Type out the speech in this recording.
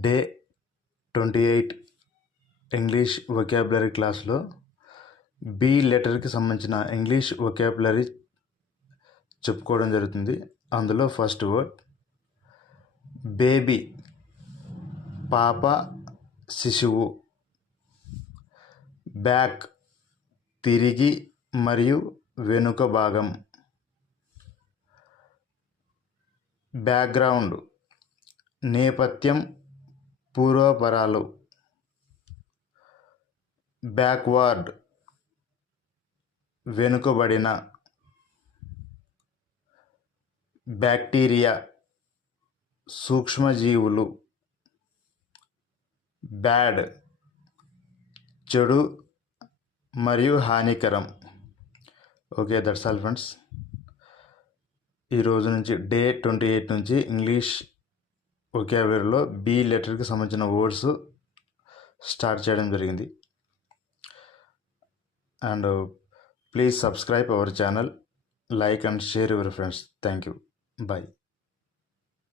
Day 28 English vocabulary క్లాస్లో B లెటర్కి సంబంధించిన English vocabulary చెప్పుకోవడం జరుగుతుంది. అందులో ఫస్ట్ వర్డ్ బేబీ, పాప, శిశువు. బ్యాక్, తిరిగి మరియు వెనుక భాగం. బ్యాక్గ్రౌండ్, నేపథ్యం, పూర్వపరాలు. బ్యాక్వర్డ్, వెనుకబడిన. బ్యాక్టీరియా, సూక్ష్మజీవులు. బ్యాడ్, చెడు మరియు హానికరం. Okay, that's all friends. ఈరోజు నుంచి డే 28 నుంచి ఇంగ్లీష్ వొకాబులరీలో బి లెటర్కి సంబంధించిన వర్డ్స్ స్టార్ట్ చేయడం జరిగింది. And please subscribe our channel, like and share your friends. Thank you. Bye.